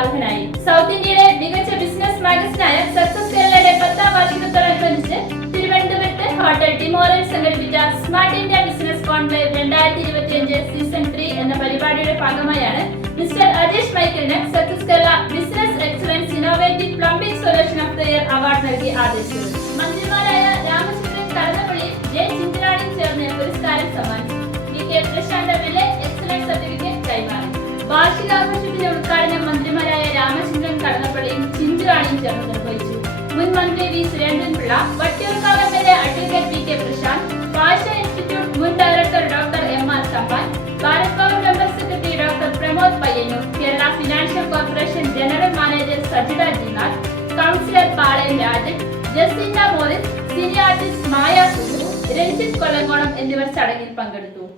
അർഹനായി. സൗത്ത് ഇന്ത്യയിലെ മികച്ച ബിസിനസ് മാഗസിനായ സക്സസ് കേരളയുടെ പത്താം വാർഷികത്തോടനുബന്ധിച്ച് തിരുവനന്തപുരത്ത് ഹോട്ടൽ ടിമോറൽ സംഘടിപ്പിച്ച സ്മാർട്ട് ഇന്ത്യ ബിസിനസ് കോൺക്ലേവ് രണ്ടായിരത്തി ഇരുപത്തിയഞ്ച് സീസൺ ത്രീ എന്ന പരിപാടിയുടെ ഭാഗമായാണ് mister Ajesh മൈക്കിളിന് success Kerala business excellence innovative plumbing solution of the year award നൽകി ആദരിച്ചത്. മന്ത്രിമാരായ വാർഷികാഘോഷത്തിന്റെ ഉദ്ഘാടനം മന്ത്രിമാരായ രാമചന്ദ്രൻ കടന്നപ്പള്ളിയും ചിഞ്ചുറാണിയും ചേർന്ന് നിർവഹിച്ചു. മുൻ മന്ത്രി V. L A advocate P K. Prashanth Bhasha institute മുൻ director doctor M. R. Sampan Bharat Bhavan member secretary doctor Pramod Payyanur Kerala financial corporation general manager Sajitha Jinath councillor Palayam Rajan Justina Morris senior artist Maya Sudhu Ranjith Kollankonam എന്നിവർ ചടങ്ങിൽ പങ്കെടുത്തു.